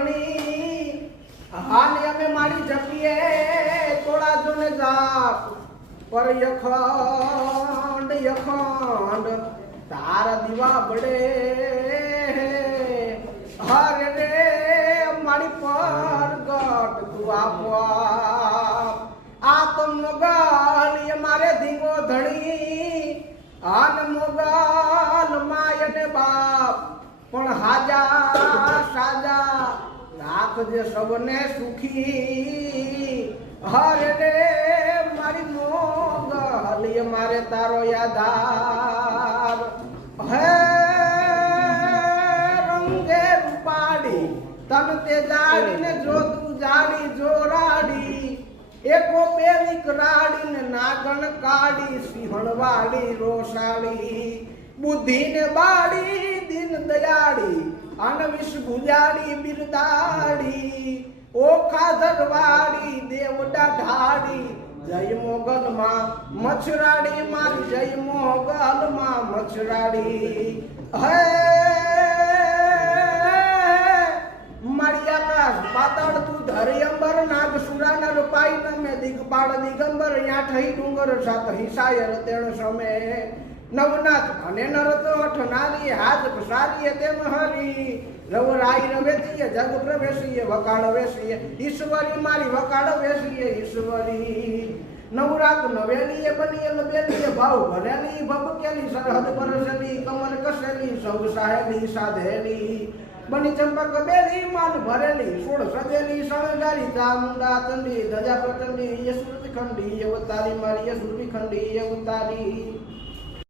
ધણી હાને અમે મારી જપીએ તોડા જોને જાપ પર યખંડ તારા દીવા બડે હરે રે મારી પરગટ તું આપવા આ તો મોગલ મારે ધીંગો ધણી આન મોગલ માય ને બાપ પણ હાજા સાજા રાખજે સબને સુખી હરે રે મારી મોગલ મારે તારો યાદાર હે રંગે રૂપાડી તન તે જાડીને જો તું જાડી જોરાડી એકો પેલી કરાડીને નાગણ કાઢી સિંહણવાડી રોસાડી બુદ્ધિને બાડી દિન દયાળી અનવિષ ભુજાડી બિરદાડી ઓખા ધરવાડી દેવડા ઢાડી જય મોગલ માં મછરાડી મારી જય મોગલ માં મછરાડી હે મારી આકાશ પાતાળ તું ધરી અંબર નાગ સુરાના રૂપાઈ તમે દિગપાળ દિગંબર યાઠઈ ડુંગર સાત હિસાયર તેણ સમે નવનાથ અને નરતો અઠનારી હાથ સારીએ તેમ હરી રવરાઈ રવેતીએ જગ પ્રવેશીએ વકાળ વેસીએ ઈશ્વરી મારી વકાળ વેસીએ ઈશ્વરી નવરાત નવેલીએ બનીએ લબેલીએ ભાવ ભરેલી ભબકેલી સરહદ પરસેલી કમર કસેલી સૌ સાહેલી સાધેલી બની ચંપક બેલી માન ભરેલી સોળ સજેલી શણગારી ચામુંડા તંડી ધજા પ્રચંડી યશુર ખંડી અવતારી મારી યશુર ખંડી અવતારી